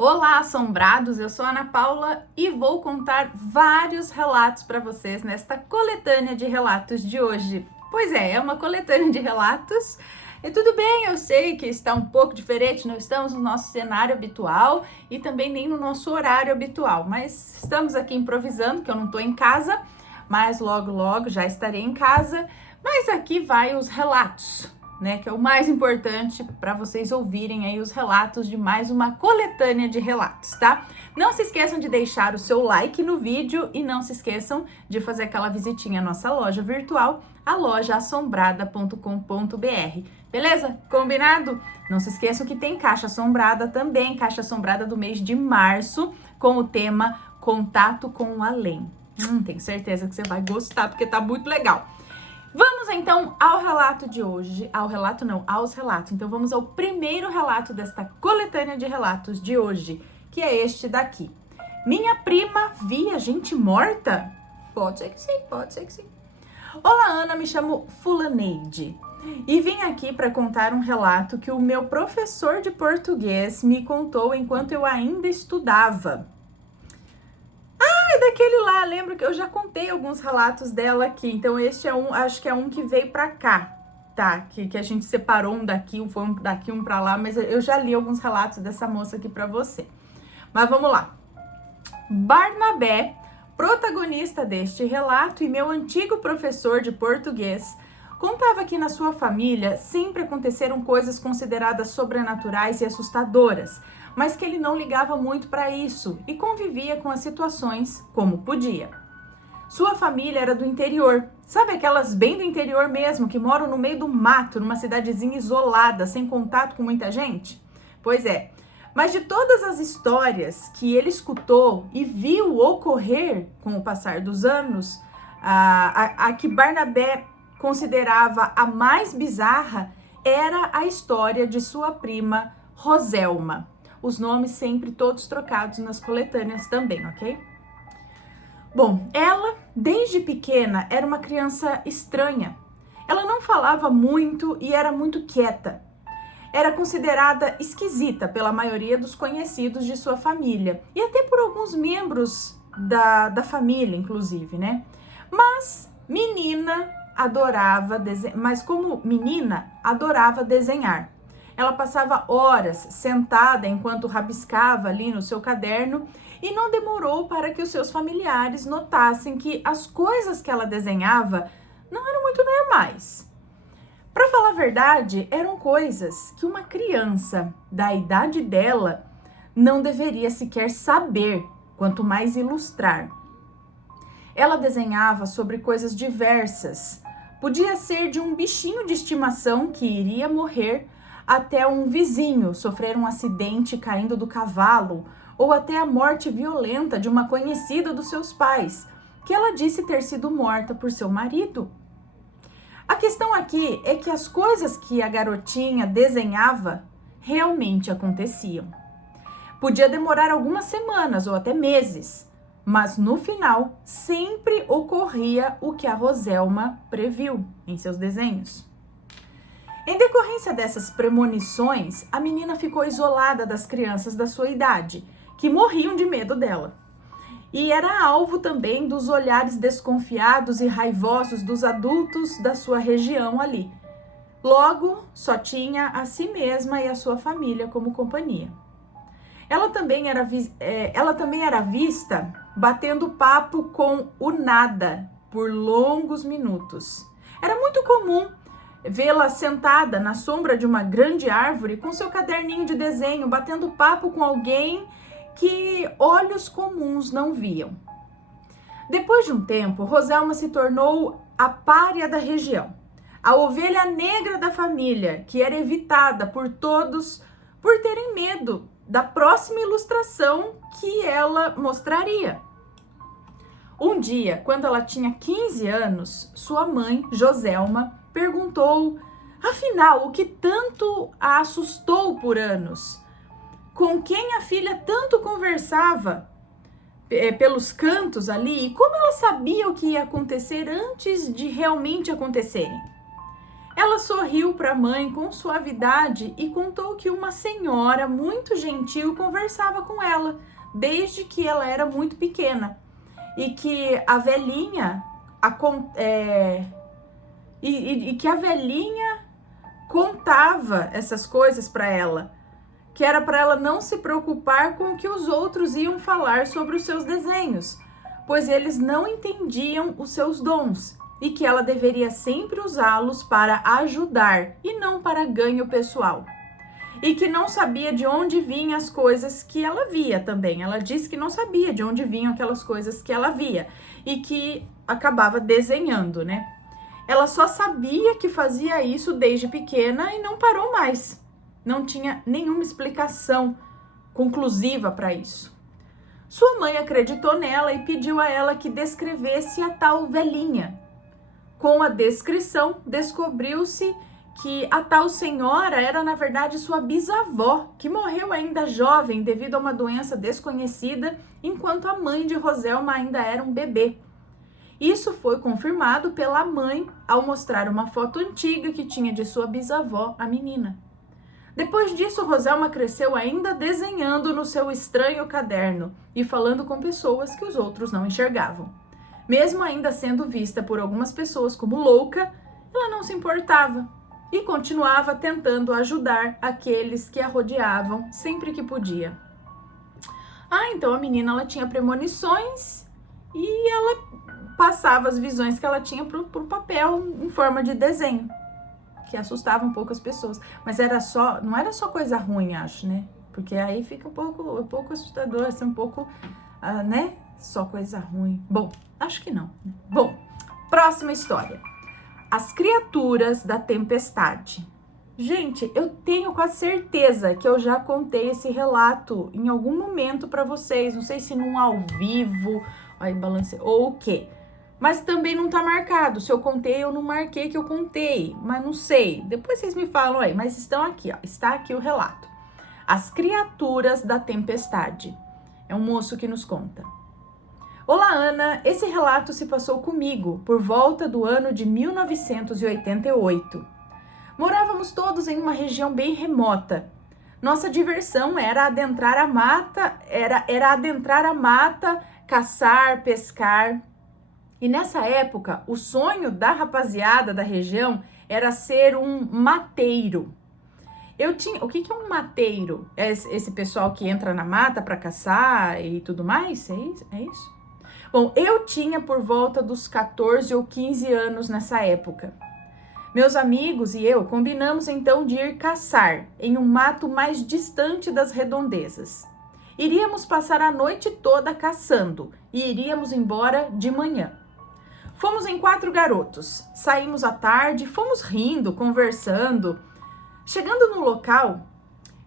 Olá, assombrados! Eu sou a Ana Paula e vou contar vários relatos para vocês nesta coletânea de relatos de hoje. Pois é uma coletânea de relatos. E tudo bem, eu sei que está um pouco diferente, não estamos no nosso cenário habitual e também nem no nosso horário habitual, mas estamos aqui improvisando, que eu não estou em casa, mas logo já estarei em casa. Mas aqui vai os relatos, né, que é o mais importante para vocês ouvirem aí os relatos de mais uma coletânea de relatos, tá? Não se esqueçam de deixar o seu like no vídeo e não se esqueçam de fazer aquela visitinha à nossa loja virtual, a lojaassombrada.com.br. Beleza? Combinado? Não se esqueçam que tem caixa assombrada também, caixa assombrada do mês de março, com o tema Contato com o Além. Tenho certeza que você vai gostar, porque tá muito legal. Vamos então ao relato de hoje, aos relatos. Então vamos ao primeiro relato desta coletânea de relatos de hoje, que é este daqui. Minha prima via gente morta? Pode ser que sim, pode ser que sim. Olá, Ana, me chamo Fulaneide e vim aqui para contar um relato que o meu professor de português me contou enquanto eu ainda estudava. Daquele lá, lembro que eu já contei alguns relatos dela aqui, então este é acho que é um que veio pra cá, tá? Que a gente separou um daqui, foi um daqui, um pra lá, mas eu já li alguns relatos dessa moça aqui pra você. Mas vamos lá. Barnabé, protagonista deste relato e meu antigo professor de português, contava que na sua família sempre aconteceram coisas consideradas sobrenaturais e assustadoras, mas que ele não ligava muito para isso e convivia com as situações como podia. Sua família era do interior, sabe aquelas bem do interior mesmo, que moram no meio do mato, numa cidadezinha isolada, sem contato com muita gente? Pois é, mas de todas as histórias que ele escutou e viu ocorrer com o passar dos anos, a que Barnabé considerava a mais bizarra era a história de sua prima Roselma. Os nomes sempre todos trocados nas coletâneas também, ok? Bom, ela, desde pequena, era uma criança estranha. Ela não falava muito e era muito quieta. Era considerada esquisita pela maioria dos conhecidos de sua família e até por alguns membros da família, inclusive, né? Mas como menina, adorava desenhar. Ela passava horas sentada enquanto rabiscava ali no seu caderno e não demorou para que os seus familiares notassem que as coisas que ela desenhava não eram muito normais. Para falar a verdade, eram coisas que uma criança da idade dela não deveria sequer saber, quanto mais ilustrar. Ela desenhava sobre coisas diversas. Podia ser de um bichinho de estimação que iria morrer, até um vizinho sofrer um acidente caindo do cavalo, ou até a morte violenta de uma conhecida dos seus pais, que ela disse ter sido morta por seu marido. A questão aqui é que as coisas que a garotinha desenhava realmente aconteciam. Podia demorar algumas semanas ou até meses, mas no final sempre ocorria o que a Roselma previu em seus desenhos. Em decorrência dessas premonições, a menina ficou isolada das crianças da sua idade, que morriam de medo dela. E era alvo também dos olhares desconfiados e raivosos dos adultos da sua região ali. Logo, só tinha a si mesma e a sua família como companhia. Ela também era vista batendo papo com o nada por longos minutos. Era muito comum vê-la sentada na sombra de uma grande árvore com seu caderninho de desenho, batendo papo com alguém que olhos comuns não viam. Depois de um tempo, Roselma se tornou a pária da região, a ovelha negra da família, que era evitada por todos por terem medo da próxima ilustração que ela mostraria. Um dia, quando ela tinha 15 anos, sua mãe, Joselma, perguntou, afinal, o que tanto a assustou por anos? Com quem a filha tanto conversava pelos cantos ali? E como ela sabia o que ia acontecer antes de realmente acontecerem? Ela sorriu para a mãe com suavidade e contou que uma senhora muito gentil conversava com ela desde que ela era muito pequena e que a velhinha que a velhinha contava essas coisas para ela, que era para ela não se preocupar com o que os outros iam falar sobre os seus desenhos, pois eles não entendiam os seus dons e que ela deveria sempre usá-los para ajudar e não para ganho pessoal. E que não sabia de onde vinham as coisas que ela via também. Ela disse que não sabia de onde vinham aquelas coisas que ela via e que acabava desenhando, né? Ela só sabia que fazia isso desde pequena e não parou mais. Não tinha nenhuma explicação conclusiva para isso. Sua mãe acreditou nela e pediu a ela que descrevesse a tal velhinha. Com a descrição, descobriu-se que a tal senhora era, na verdade, sua bisavó, que morreu ainda jovem devido a uma doença desconhecida, enquanto a mãe de Roselma ainda era um bebê. Isso foi confirmado pela mãe ao mostrar uma foto antiga que tinha de sua bisavó, a menina. Depois disso, Roselma cresceu ainda desenhando no seu estranho caderno e falando com pessoas que os outros não enxergavam. Mesmo ainda sendo vista por algumas pessoas como louca, ela não se importava e continuava tentando ajudar aqueles que a rodeavam sempre que podia. Então a menina ela tinha premonições e ela passava as visões que ela tinha pro papel em forma de desenho, que assustava um pouco as pessoas. Mas não era só coisa ruim, acho, né? Porque aí fica um pouco assustador, assim, um pouco, né? Só coisa ruim. Bom, acho que não. Bom, próxima história. As criaturas da tempestade. Gente, eu tenho quase certeza que eu já contei esse relato em algum momento para vocês. Não sei se num ao vivo, aí balancei, ou o quê. Mas também não tá marcado. Se eu contei, eu não marquei que eu contei. Mas não sei. Depois vocês me falam aí. Mas estão aqui, ó. Está aqui o relato. As criaturas da tempestade. É um moço que nos conta. Olá, Ana. Esse relato se passou comigo por volta do ano de 1988. Morávamos todos em uma região bem remota. Nossa diversão era adentrar a mata, caçar, pescar. E nessa época, o sonho da rapaziada da região era ser um mateiro. O que é um mateiro? É esse pessoal que entra na mata para caçar e tudo mais? É isso? Bom, eu tinha por volta dos 14 ou 15 anos nessa época. Meus amigos e eu combinamos então de ir caçar em um mato mais distante das redondezas. Iríamos passar a noite toda caçando e iríamos embora de manhã. Fomos em 4 garotos, saímos à tarde, fomos rindo, conversando. Chegando no local,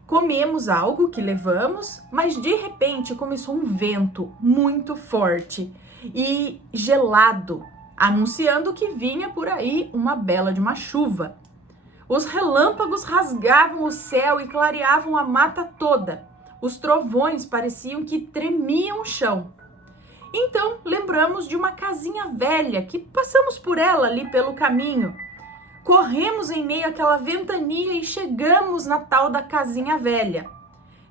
comemos algo que levamos, mas de repente começou um vento muito forte e gelado, anunciando que vinha por aí uma bela de uma chuva. Os relâmpagos rasgavam o céu e clareavam a mata toda. Os trovões pareciam que tremiam o chão. Então, lembramos de uma casinha velha que passamos por ela ali pelo caminho. Corremos em meio àquela ventania e chegamos na tal da casinha velha.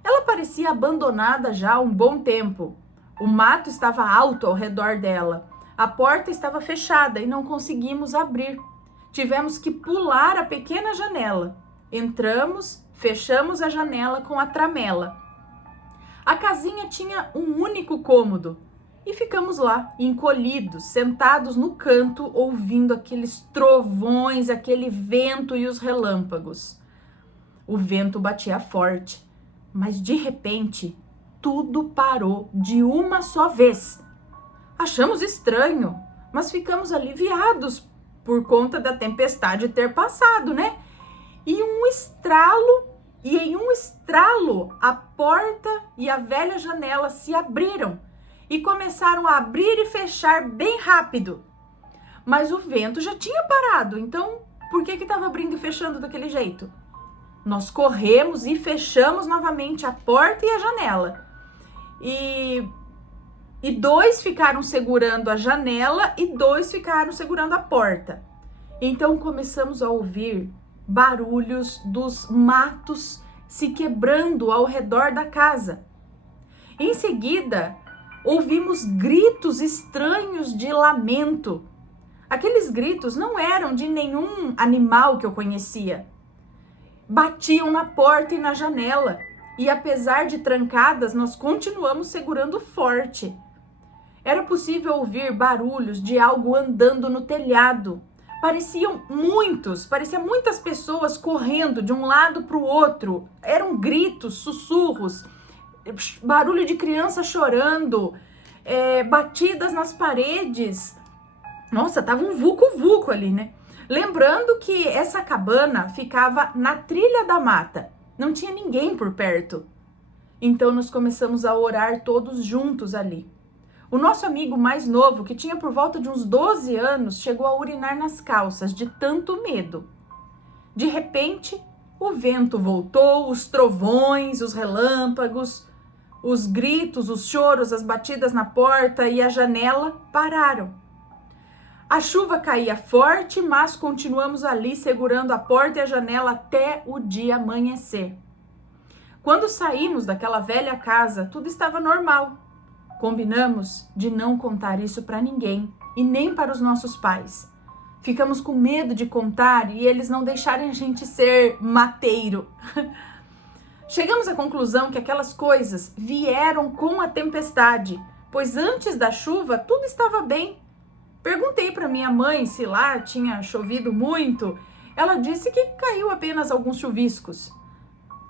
Ela parecia abandonada já há um bom tempo. O mato estava alto ao redor dela. A porta estava fechada e não conseguimos abrir. Tivemos que pular a pequena janela. Entramos, fechamos a janela com a tramela. A casinha tinha um único cômodo. E ficamos lá, encolhidos, sentados no canto, ouvindo aqueles trovões, aquele vento e os relâmpagos. O vento batia forte, mas de repente, tudo parou de uma só vez. Achamos estranho, mas ficamos aliviados por conta da tempestade ter passado, né? E em um estralo, a porta e a velha janela se abriram. E começaram a abrir e fechar bem rápido. Mas o vento já tinha parado, então por que estava abrindo e fechando daquele jeito? Nós corremos e fechamos novamente a porta e a janela. E 2 ficaram segurando a janela e 2 ficaram segurando a porta. Então começamos a ouvir barulhos dos matos se quebrando ao redor da casa. Em seguida, ouvimos gritos estranhos de lamento. Aqueles gritos não eram de nenhum animal que eu conhecia. Batiam na porta e na janela, e apesar de trancadas, nós continuamos segurando forte. Era possível ouvir barulhos de algo andando no telhado. Pareciam muitas pessoas correndo de um lado para o outro. Eram gritos, sussurros, barulho de criança chorando, batidas nas paredes. Nossa, tava um vucu-vucu ali, né? Lembrando que essa cabana ficava na trilha da mata. Não tinha ninguém por perto. Então nós começamos a orar todos juntos ali. O nosso amigo mais novo, que tinha por volta de uns 12 anos, chegou a urinar nas calças de tanto medo. De repente, o vento voltou, os trovões, os relâmpagos, os gritos, os choros, as batidas na porta e a janela pararam. A chuva caía forte, mas continuamos ali segurando a porta e a janela até o dia amanhecer. Quando saímos daquela velha casa, tudo estava normal. Combinamos de não contar isso para ninguém e nem para os nossos pais. Ficamos com medo de contar e eles não deixarem a gente ser mateiro. Chegamos à conclusão que aquelas coisas vieram com a tempestade, pois antes da chuva tudo estava bem. Perguntei para minha mãe se lá tinha chovido muito. Ela disse que caiu apenas alguns chuviscos.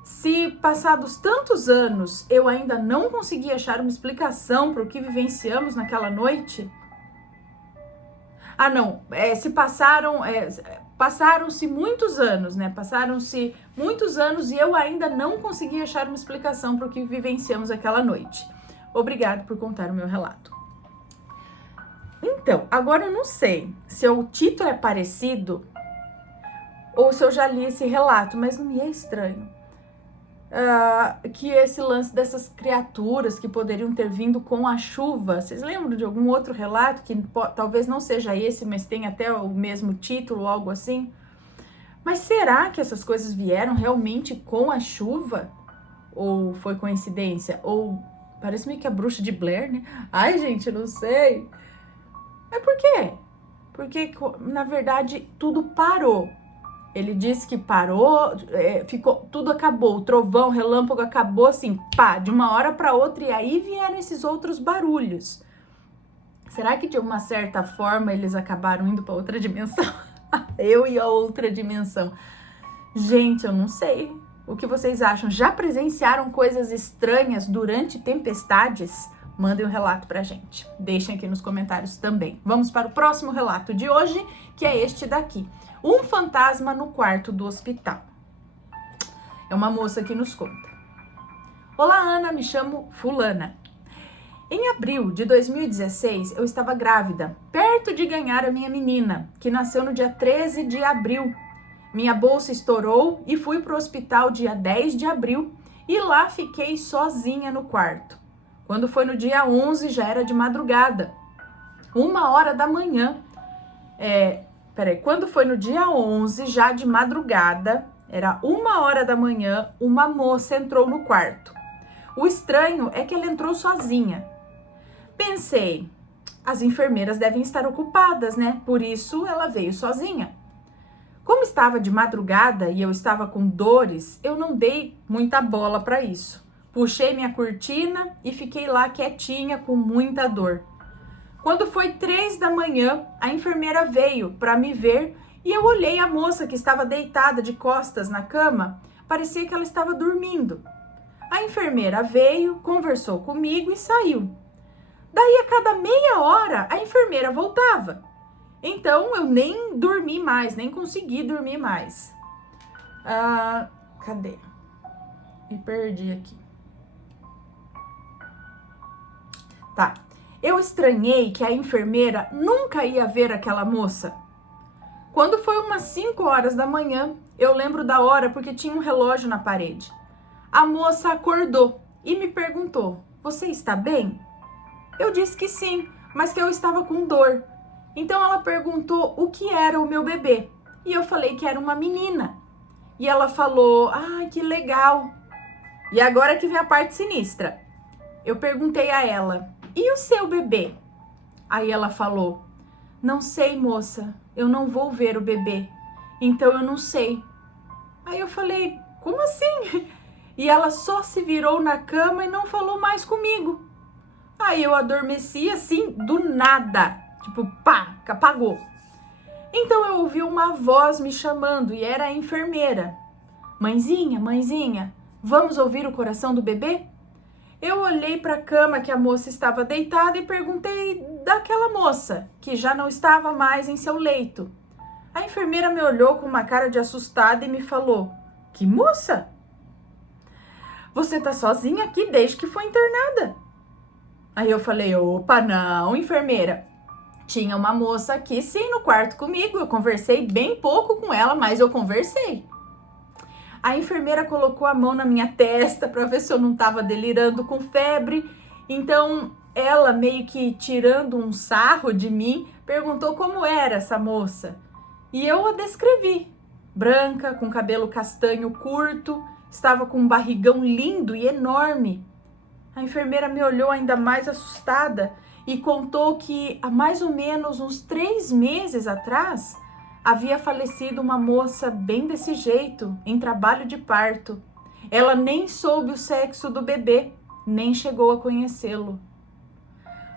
Se passados tantos anos eu ainda não consegui achar uma explicação para o que vivenciamos naquela noite. Passaram-se muitos anos, né? Passaram-se muitos anos e eu ainda não consegui achar uma explicação para o que vivenciamos aquela noite. Obrigado por contar o meu relato. Então, agora eu não sei se o título é parecido ou se eu já li esse relato, mas não me é estranho. Que esse lance dessas criaturas que poderiam ter vindo com a chuva. Vocês lembram de algum outro relato que talvez não seja esse, mas tem até o mesmo título ou algo assim? Mas será que essas coisas vieram realmente com a chuva? Ou foi coincidência? Ou parece meio que a bruxa de Blair, né? Ai, gente, eu não sei. Mas por quê? Porque, na verdade, tudo parou. Ele disse que parou, tudo acabou, o trovão, o relâmpago acabou assim, pá, de uma hora para outra, e aí vieram esses outros barulhos. Será que de uma certa forma eles acabaram indo para outra dimensão? Eu e a outra dimensão. Gente, eu não sei. O que vocês acham? Já presenciaram coisas estranhas durante tempestades? Mandem um relato pra gente. Deixem aqui nos comentários também. Vamos para o próximo relato de hoje, que é este daqui. Um fantasma no quarto do hospital. É uma moça que nos conta. Olá, Ana, me chamo Fulana. Em abril de 2016, eu estava grávida, perto de ganhar a minha menina, que nasceu no dia 13 de abril. Minha bolsa estourou e fui para o hospital dia 10 de abril e lá fiquei sozinha no quarto. Quando foi no dia 11, já era de madrugada. 1h da manhã. Quando foi no dia 11, já de madrugada, era 1h da manhã, uma moça entrou no quarto. O estranho é que ela entrou sozinha. Pensei, as enfermeiras devem estar ocupadas, né? Por isso ela veio sozinha. Como estava de madrugada e eu estava com dores, eu não dei muita bola para isso. Puxei minha cortina e fiquei lá quietinha com muita dor. Quando foi 3 da manhã, a enfermeira veio para me ver e eu olhei a moça que estava deitada de costas na cama. Parecia que ela estava dormindo. A enfermeira veio, conversou comigo e saiu. Daí a cada meia hora a enfermeira voltava. Então eu nem dormi mais, nem consegui dormir mais. Cadê? Me perdi aqui. Tá. Eu estranhei que a enfermeira nunca ia ver aquela moça. Quando foi umas 5h da manhã, eu lembro da hora porque tinha um relógio na parede. A moça acordou e me perguntou: "Você está bem?" Eu disse que sim, mas que eu estava com dor. Então ela perguntou o que era o meu bebê. E eu falei que era uma menina. E ela falou, que legal. E agora que vem a parte sinistra. Eu perguntei a ela, e o seu bebê? Aí ela falou, não sei, moça, eu não vou ver o bebê, então eu não sei. Aí eu falei, como assim? E ela só se virou na cama e não falou mais comigo. Aí eu adormeci assim, do nada, tipo, pá, apagou. Então eu ouvi uma voz me chamando e era a enfermeira. Mãezinha, mãezinha, vamos ouvir o coração do bebê? Eu olhei para a cama que a moça estava deitada e perguntei daquela moça, que já não estava mais em seu leito. A enfermeira me olhou com uma cara de assustada e me falou, que moça? Você tá sozinha aqui desde que foi internada. Aí eu falei, opa, não, enfermeira. Tinha uma moça aqui sim no quarto comigo, eu conversei bem pouco com ela, mas eu conversei. A enfermeira colocou a mão na minha testa para ver se eu não estava delirando com febre. Então, ela meio que tirando um sarro de mim, perguntou como era essa moça. E eu a descrevi. Branca, com cabelo castanho curto, estava com um barrigão lindo e enorme. A enfermeira me olhou ainda mais assustada e contou que há mais ou menos uns 3 meses atrás havia falecido uma moça bem desse jeito, em trabalho de parto. Ela nem soube o sexo do bebê, nem chegou a conhecê-lo.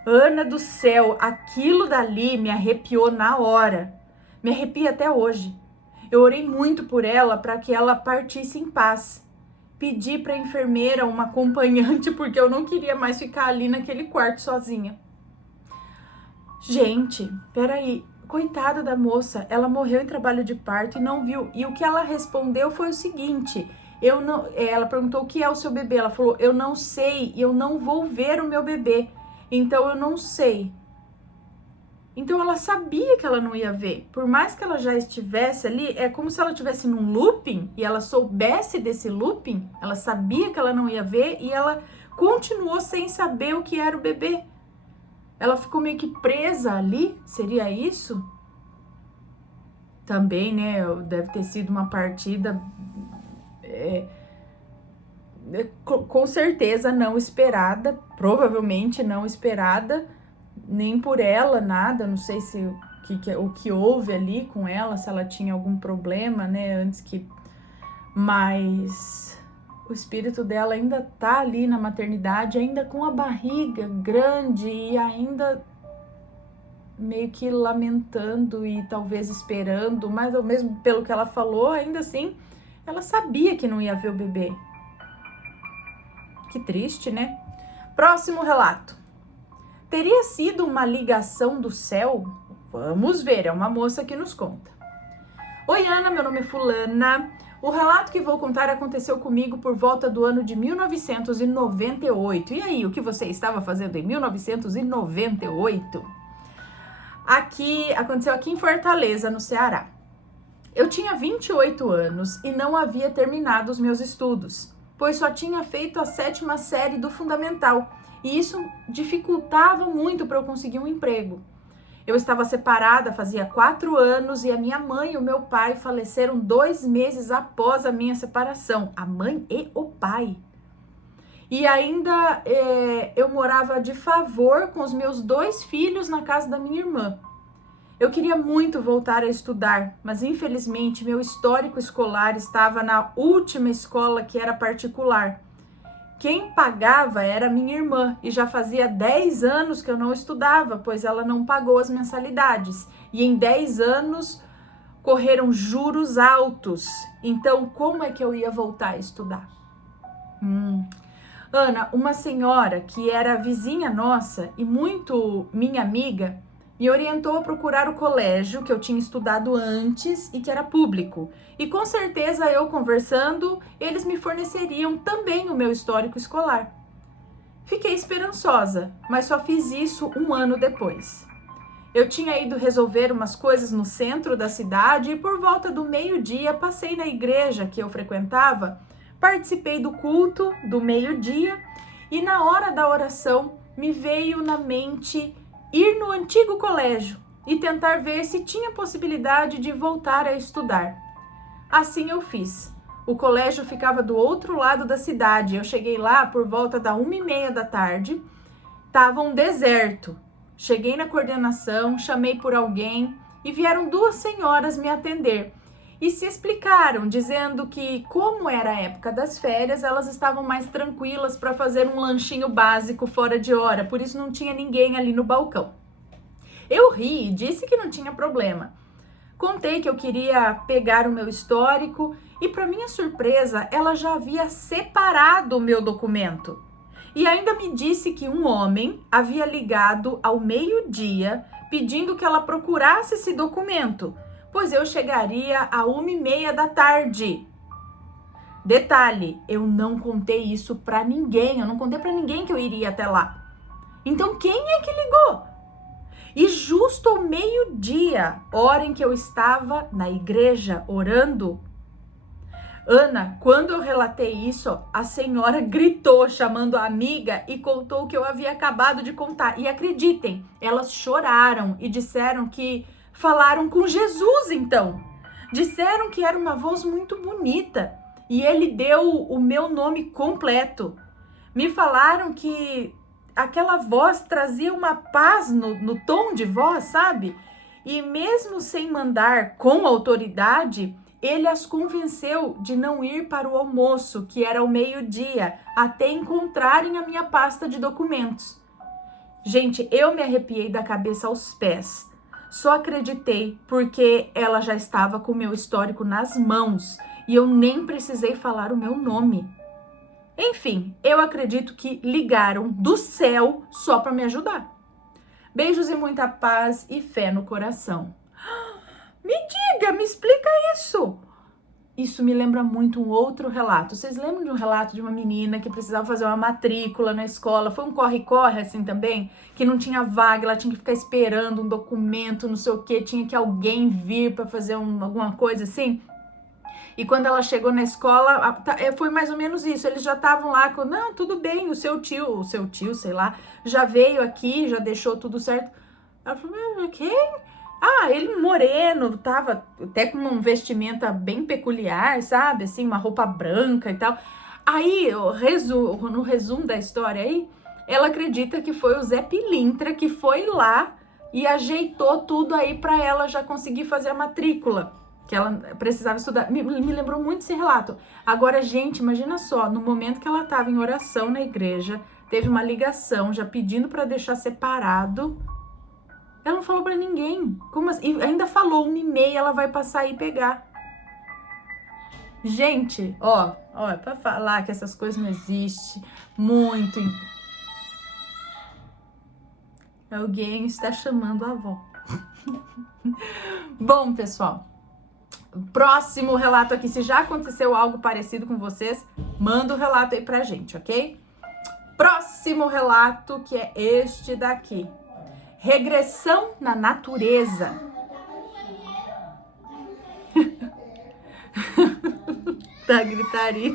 Ana do céu, aquilo dali me arrepiou na hora. Me arrepia até hoje. Eu orei muito por ela para que ela partisse em paz. Pedi para a enfermeira uma acompanhante porque eu não queria mais ficar ali naquele quarto sozinha. Gente, peraí. Coitada da moça, ela morreu em trabalho de parto e não viu. E o que ela respondeu foi o seguinte, ela perguntou o que é o seu bebê, ela falou, eu não sei, eu não vou ver o meu bebê, então eu não sei. Então ela sabia que ela não ia ver, por mais que ela já estivesse ali, é como se ela estivesse num looping e ela soubesse desse looping, ela sabia que ela não ia ver e ela continuou sem saber o que era o bebê. Ela ficou meio que presa ali, seria isso? Também, né, deve ter sido uma partida, com certeza não esperada, provavelmente não esperada, nem por ela, nada, não sei se o que houve ali com ela, se ela tinha algum problema, né, mas o espírito dela ainda tá ali na maternidade, ainda com a barriga grande e ainda meio que lamentando e talvez esperando, mas ao mesmo pelo que ela falou, ainda assim, ela sabia que não ia ver o bebê. Que triste, né? Próximo relato. Teria sido uma ligação do céu? Vamos ver, é uma moça que nos conta. Oi, Ana, meu nome é fulana. O relato que vou contar aconteceu comigo por volta do ano de 1998. E aí, o que você estava fazendo em 1998? Aconteceu aqui em Fortaleza, no Ceará. Eu tinha 28 anos e não havia terminado os meus estudos, pois só tinha feito a 7ª série do fundamental, e isso dificultava muito para eu conseguir um emprego. Eu estava separada fazia 4 anos e a minha mãe e o meu pai faleceram 2 meses após a minha separação. A mãe e o pai. E ainda eu morava de favor com os meus 2 filhos na casa da minha irmã. Eu queria muito voltar a estudar, mas infelizmente meu histórico escolar estava na última escola que era particular. Quem pagava era minha irmã e já fazia 10 anos que eu não estudava, pois ela não pagou as mensalidades. E em 10 anos correram juros altos. Então, como é que eu ia voltar a estudar? Ana, uma senhora que era vizinha nossa e muito minha amiga, me orientou a procurar o colégio que eu tinha estudado antes e que era público. E com certeza eu conversando, eles me forneceriam também o meu histórico escolar. Fiquei esperançosa, mas só fiz isso 1 ano depois. Eu tinha ido resolver umas coisas no centro da cidade e por volta do meio-dia passei na igreja que eu frequentava, participei do culto do meio-dia e na hora da oração me veio na mente ir no antigo colégio, e tentar ver se tinha possibilidade de voltar a estudar. Assim eu fiz. O colégio ficava do outro lado da cidade. Eu cheguei lá por volta da 1h30 da tarde. Tava um deserto. Cheguei na coordenação, chamei por alguém e vieram 2 senhoras me atender. E se explicaram, dizendo que, como era a época das férias, elas estavam mais tranquilas para fazer um lanchinho básico fora de hora, por isso não tinha ninguém ali no balcão. Eu ri e disse que não tinha problema. Contei que eu queria pegar o meu histórico e, para minha surpresa, ela já havia separado o meu documento. E ainda me disse que um homem havia ligado ao meio-dia pedindo que ela procurasse esse documento, pois eu chegaria à 1h30 da tarde. Detalhe, eu não contei isso para ninguém, eu não contei para ninguém que eu iria até lá. Então quem é que ligou? E justo ao meio-dia, hora em que eu estava na igreja orando, Ana, quando eu relatei isso, a senhora gritou chamando a amiga e contou o que eu havia acabado de contar. E acreditem, elas choraram e disseram que falaram com Jesus então. Disseram que era uma voz muito bonita e ele deu o meu nome completo. Me falaram que aquela voz trazia uma paz no tom de voz, sabe? E mesmo sem mandar com autoridade, ele as convenceu de não ir para o almoço, que era o meio-dia, até encontrarem a minha pasta de documentos. Gente, eu me arrepiei da cabeça aos pés. Só acreditei porque ela já estava com o meu histórico nas mãos e eu nem precisei falar o meu nome. Enfim, eu acredito que ligaram do céu só para me ajudar. Beijos e muita paz e fé no coração. Me diga, me explica isso. Isso me lembra muito um outro relato. Vocês lembram de um relato de uma menina que precisava fazer uma matrícula na escola? Foi um corre-corre assim também? Que não tinha vaga, ela tinha que ficar esperando um documento, não sei o que, tinha que alguém vir para fazer alguma coisa assim. E quando ela chegou na escola, foi mais ou menos isso. Eles já estavam lá com, não, tudo bem, o seu tio, sei lá, já veio aqui, já deixou tudo certo. Ela falou, mas quem? Ah, ele moreno, tava até com uma vestimenta bem peculiar, sabe? Assim, uma roupa branca e tal. Aí, no resumo da história aí, ela acredita que foi o Zé Pilintra que foi lá e ajeitou tudo aí para ela já conseguir fazer a matrícula, que ela precisava estudar. Me lembrou muito esse relato. Agora, gente, imagina só, no momento que ela estava em oração na igreja, teve uma ligação já pedindo para deixar separado. Ela não falou pra ninguém. Como assim? E ainda falou 1h30, ela vai passar aí e pegar. Gente, ó, é pra falar que essas coisas não existem. Muito. Alguém está chamando a avó. Bom, pessoal. Próximo relato aqui. Se já aconteceu algo parecido com vocês, manda o relato aí pra gente, ok? Próximo relato, que é este daqui. Regressão na natureza. Tá gritaria.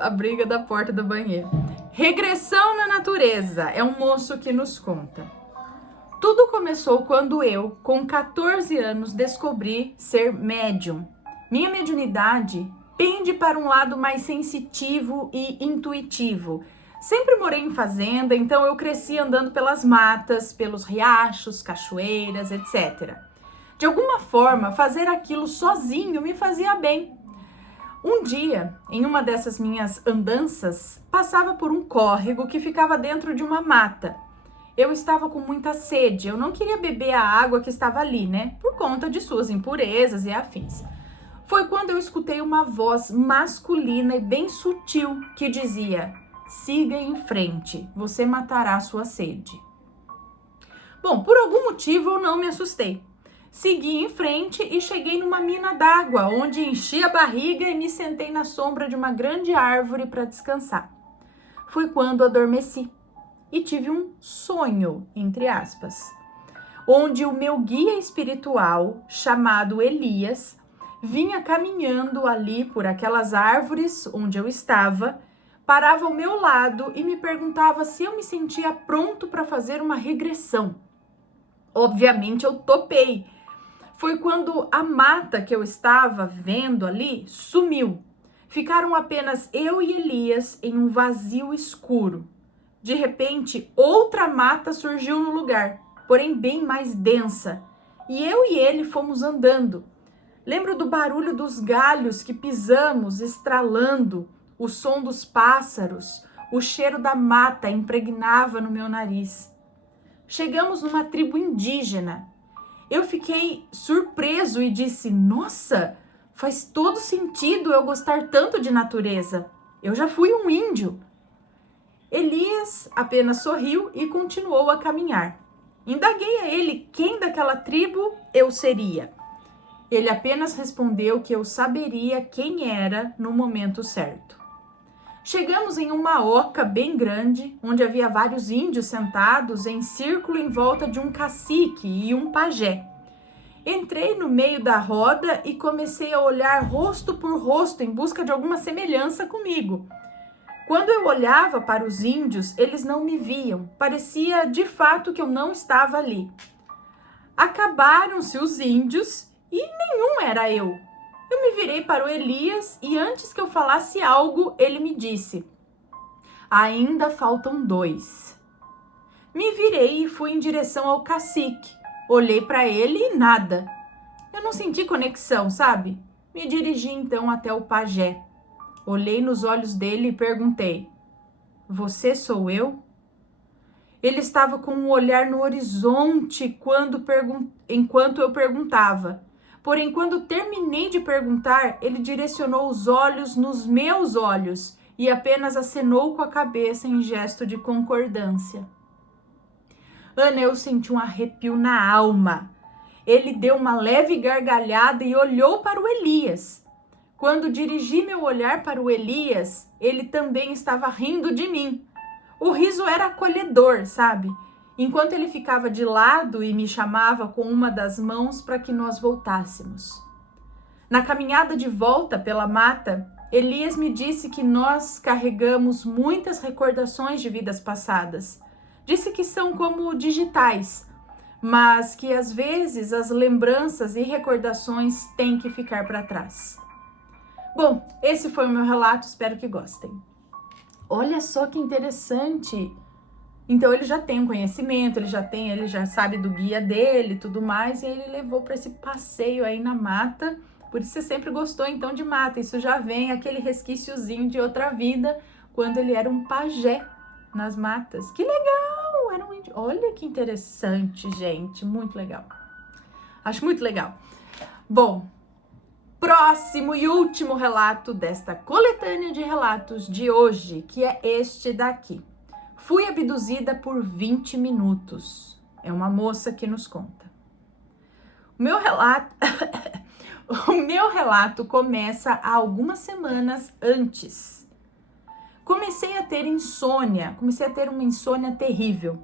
A briga da porta do banheiro. Regressão na natureza. É um moço que nos conta. Tudo começou quando eu, com 14 anos, descobri ser médium. Minha mediunidade pende para um lado mais sensitivo e intuitivo. Sempre morei em fazenda, então eu cresci andando pelas matas, pelos riachos, cachoeiras, etc. De alguma forma, fazer aquilo sozinho me fazia bem. Um dia, em uma dessas minhas andanças, passava por um córrego que ficava dentro de uma mata. Eu estava com muita sede, eu não queria beber a água que estava ali, né? Por conta de suas impurezas e afins. Foi quando eu escutei uma voz masculina e bem sutil que dizia: siga em frente, você matará sua sede. Bom, por algum motivo eu não me assustei. Segui em frente e cheguei numa mina d'água, onde enchi a barriga e me sentei na sombra de uma grande árvore para descansar. Foi quando adormeci e tive um sonho, entre aspas, onde o meu guia espiritual, chamado Elias, vinha caminhando ali por aquelas árvores onde eu estava, parava ao meu lado e me perguntava se eu me sentia pronto para fazer uma regressão. Obviamente eu topei. Foi quando a mata que eu estava vendo ali sumiu. Ficaram apenas eu e Elias em um vazio escuro. De repente, outra mata surgiu no lugar, porém bem mais densa. E eu e ele fomos andando. Lembro do barulho dos galhos que pisamos estralando, o som dos pássaros, o cheiro da mata impregnava no meu nariz. Chegamos numa tribo indígena. Eu fiquei surpreso e disse: nossa, faz todo sentido eu gostar tanto de natureza. Eu já fui um índio. Elias apenas sorriu e continuou a caminhar. Indaguei a ele quem daquela tribo eu seria. Ele apenas respondeu que eu saberia quem era no momento certo. Chegamos em uma oca bem grande, onde havia vários índios sentados em círculo em volta de um cacique e um pajé. Entrei no meio da roda e comecei a olhar rosto por rosto em busca de alguma semelhança comigo. Quando eu olhava para os índios, eles não me viam. Parecia de fato que eu não estava ali. Acabaram-se os índios e nenhum era eu. Eu me virei para o Elias e antes que eu falasse algo, ele me disse: ainda faltam 2. Me virei e fui em direção ao cacique. Olhei para ele e nada. Eu não senti conexão, sabe? Me dirigi então até o pajé. Olhei nos olhos dele e perguntei: você sou eu? Ele estava com um olhar no horizonte enquanto eu perguntava. Porém, quando terminei de perguntar, ele direcionou os olhos nos meus olhos e apenas acenou com a cabeça em gesto de concordância. Ana, eu senti um arrepio na alma. Ele deu uma leve gargalhada e olhou para o Elias. Quando dirigi meu olhar para o Elias, ele também estava rindo de mim. O riso era acolhedor, sabe? Enquanto ele ficava de lado e me chamava com uma das mãos para que nós voltássemos. Na caminhada de volta pela mata, Elias me disse que nós carregamos muitas recordações de vidas passadas. Disse que são como digitais, mas que às vezes as lembranças e recordações têm que ficar para trás. Bom, esse foi o meu relato, espero que gostem. Olha só que interessante. Então ele já tem um conhecimento, ele já sabe do guia dele e tudo mais, e ele levou para esse passeio aí na mata. Por isso você sempre gostou então de mata. Isso já vem aquele resquíciozinho de outra vida, quando ele era um pajé nas matas. Que legal! Era um índio. Olha que interessante, gente, muito legal. Acho muito legal. Bom, próximo e último relato desta coletânea de relatos de hoje, que é este daqui. Fui abduzida por 20 minutos. É uma moça que nos conta. O meu relato começa há algumas semanas antes. Comecei a ter uma insônia terrível.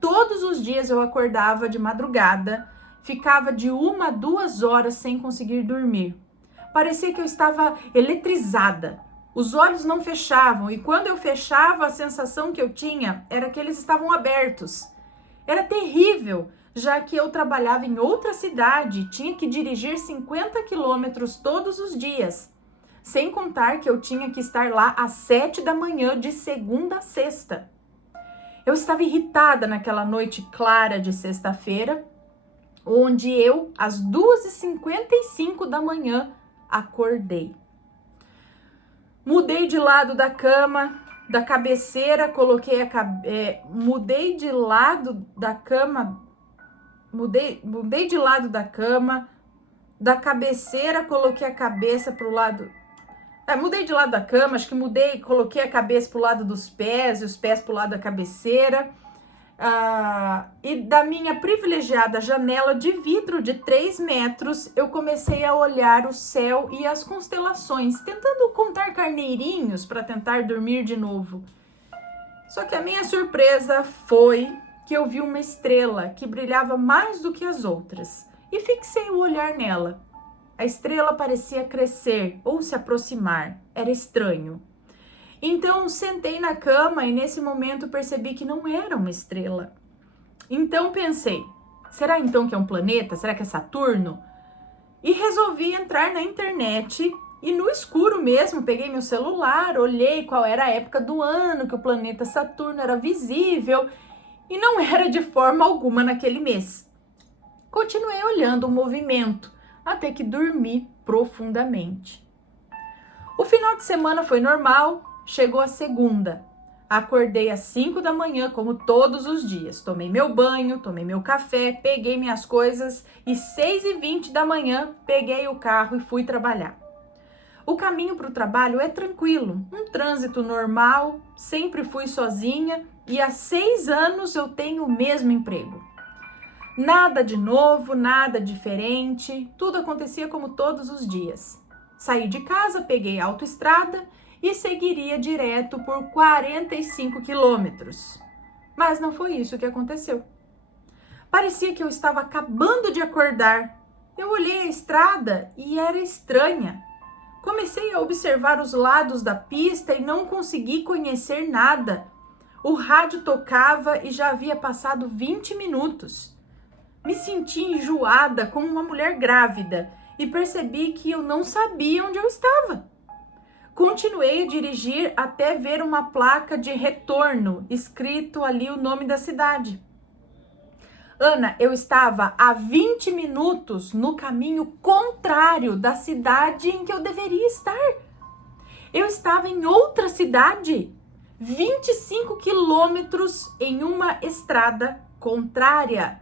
Todos os dias eu acordava de madrugada, ficava de 1 a 2 horas sem conseguir dormir. Parecia que eu estava eletrizada. Os olhos não fechavam e quando eu fechava, a sensação que eu tinha era que eles estavam abertos. Era terrível, já que eu trabalhava em outra cidade e tinha que dirigir 50 quilômetros todos os dias. Sem contar que eu tinha que estar lá às 7 da manhã de segunda a sexta. Eu estava irritada naquela noite clara de sexta-feira, onde eu, às 2h55 da manhã, acordei. Mudei de lado da cama, da cabeceira, mudei de lado da cama, da cabeceira, coloquei a cabeça pro lado. Mudei de lado da cama, coloquei a cabeça pro lado dos pés e os pés pro lado da cabeceira. E da minha privilegiada janela de vidro de 3 metros, eu comecei a olhar o céu e as constelações, tentando contar carneirinhos para tentar dormir de novo. Só que a minha surpresa foi que eu vi uma estrela que brilhava mais do que as outras e fixei o olhar nela. A estrela parecia crescer ou se aproximar, era estranho. Então sentei na cama e nesse momento percebi que não era uma estrela. Então pensei, será então que é um planeta? Será que é Saturno? E resolvi entrar na internet e no escuro mesmo, peguei meu celular, olhei qual era a época do ano que o planeta Saturno era visível e não era de forma alguma naquele mês. Continuei olhando o movimento até que dormi profundamente. O final de semana foi normal, chegou a segunda. Acordei às 5 da manhã, como todos os dias. Tomei meu banho, tomei meu café, peguei minhas coisas e 6h20 da manhã peguei o carro e fui trabalhar. O caminho para o trabalho é tranquilo, um trânsito normal, sempre fui sozinha e há 6 anos eu tenho o mesmo emprego. Nada de novo, nada diferente, tudo acontecia como todos os dias. Saí de casa, peguei a autoestrada e seguiria direto por 45 quilômetros. Mas não foi isso que aconteceu. Parecia que eu estava acabando de acordar. Eu olhei a estrada e era estranha. Comecei a observar os lados da pista e não consegui conhecer nada. O rádio tocava e já havia passado 20 minutos. Me senti enjoada como uma mulher grávida e percebi que eu não sabia onde eu estava. Continuei a dirigir até ver uma placa de retorno, escrito ali o nome da cidade. Ana, eu estava há 20 minutos no caminho contrário da cidade em que eu deveria estar. Eu estava em outra cidade, 25 quilômetros em uma estrada contrária.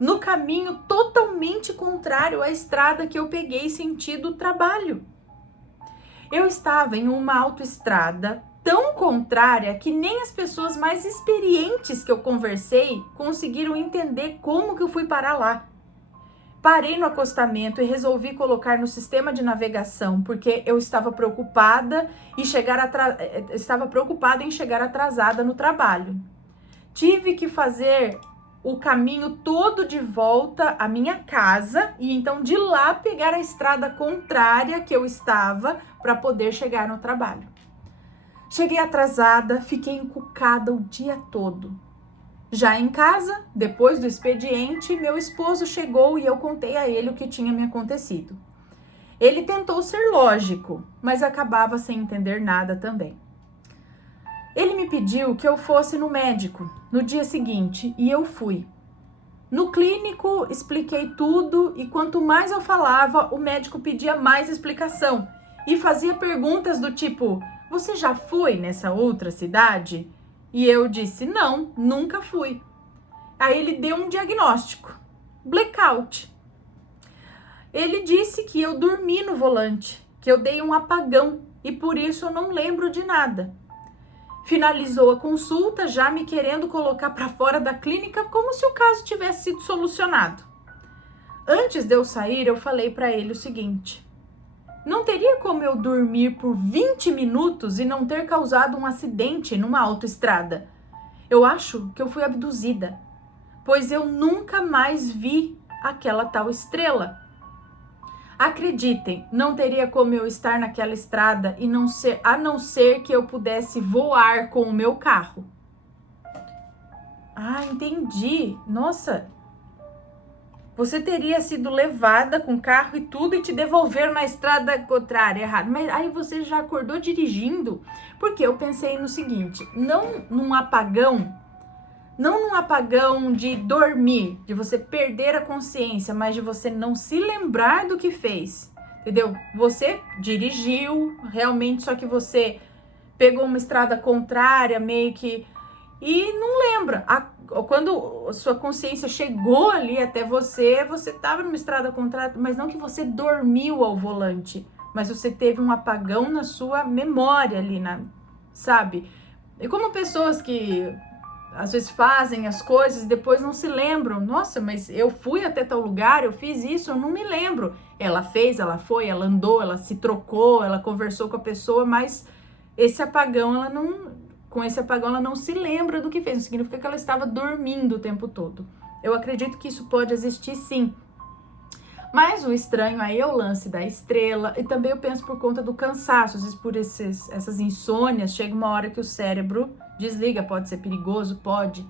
No caminho totalmente contrário à estrada que eu peguei sentido trabalho. Eu estava em uma autoestrada tão contrária que nem as pessoas mais experientes que eu conversei conseguiram entender como que eu fui parar lá. Parei no acostamento e resolvi colocar no sistema de navegação porque eu estava preocupada em chegar atrasada no trabalho. Tive que fazer o caminho todo de volta à minha casa e então de lá pegar a estrada contrária que eu estava para poder chegar no trabalho. Cheguei atrasada, fiquei encucada o dia todo. Já em casa, depois do expediente, meu esposo chegou e eu contei a ele o que tinha me acontecido. Ele tentou ser lógico, mas acabava sem entender nada também. Ele me pediu que eu fosse no médico no dia seguinte e eu fui. No clínico, expliquei tudo e quanto mais eu falava, o médico pedia mais explicação e fazia perguntas do tipo: você já foi nessa outra cidade? E eu disse: não, nunca fui. Aí ele deu um diagnóstico: blackout. Ele disse que eu dormi no volante, que eu dei um apagão e por isso eu não lembro de nada. Finalizou a consulta, já me querendo colocar para fora da clínica como se o caso tivesse sido solucionado. Antes de eu sair, eu falei para ele o seguinte: não teria como eu dormir por 20 minutos e não ter causado um acidente numa autoestrada. Eu acho que eu fui abduzida, pois eu nunca mais vi aquela tal estrela. Acreditem, não teria como eu estar naquela estrada e a não ser que eu pudesse voar com o meu carro. Ah, entendi. Nossa, você teria sido levada com o carro e tudo e te devolveram na estrada contrária, errado. Mas aí você já acordou dirigindo? Porque eu pensei no seguinte, não num apagão de dormir, de você perder a consciência, mas de você não se lembrar do que fez, entendeu? Você dirigiu realmente, só que você pegou uma estrada contrária, meio que, e não lembra. Quando a sua consciência chegou ali até você estava numa estrada contrária, mas não que você dormiu ao volante, mas você teve um apagão na sua memória ali, sabe? E como pessoas que às vezes fazem as coisas e depois não se lembram. Nossa, mas eu fui até tal lugar, eu fiz isso, eu não me lembro. Ela fez, ela foi, ela andou, ela se trocou, ela conversou com a pessoa, mas esse apagão, com esse apagão ela não se lembra do que fez. Não significa que ela estava dormindo o tempo todo. Eu acredito que isso pode existir sim. Mas o estranho aí é o lance da estrela, e também eu penso por conta do cansaço, às vezes por essas insônias, chega uma hora que o cérebro desliga, pode ser perigoso, pode.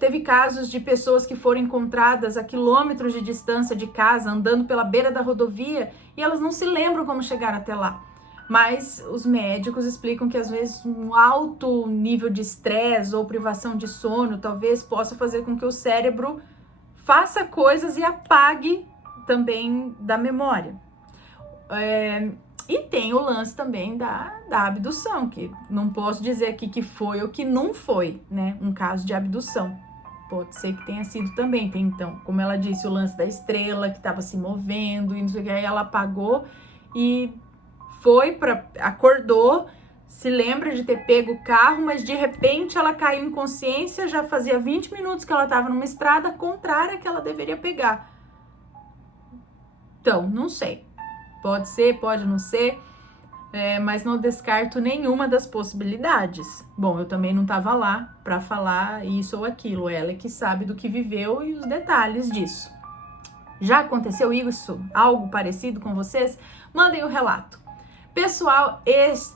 Teve casos de pessoas que foram encontradas a quilômetros de distância de casa, andando pela beira da rodovia, e elas não se lembram como chegaram até lá. Mas os médicos explicam que às vezes um alto nível de estresse ou privação de sono talvez possa fazer com que o cérebro faça coisas e apague também da memória. E tem o lance também da abdução, que não posso dizer aqui que foi ou que não foi, né? Um caso de abdução. Pode ser que tenha sido também. Tem, então, como ela disse, o lance da estrela que estava se movendo, e não sei o que, aí ela apagou e acordou, se lembra de ter pego o carro, mas de repente ela caiu em consciência, já fazia 20 minutos que ela estava numa estrada contrária que ela deveria pegar. Então, não sei. Pode ser, pode não ser, mas não descarto nenhuma das possibilidades. Bom, eu também não estava lá para falar isso ou aquilo, ela é que sabe do que viveu e os detalhes disso. Já aconteceu isso, algo parecido com vocês? Mandem o relato. Pessoal,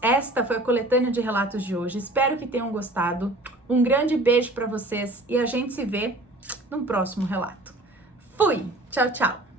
esta foi a coletânea de relatos de hoje. Espero que tenham gostado. Um grande beijo para vocês e a gente se vê no próximo relato. Fui! Tchau, tchau!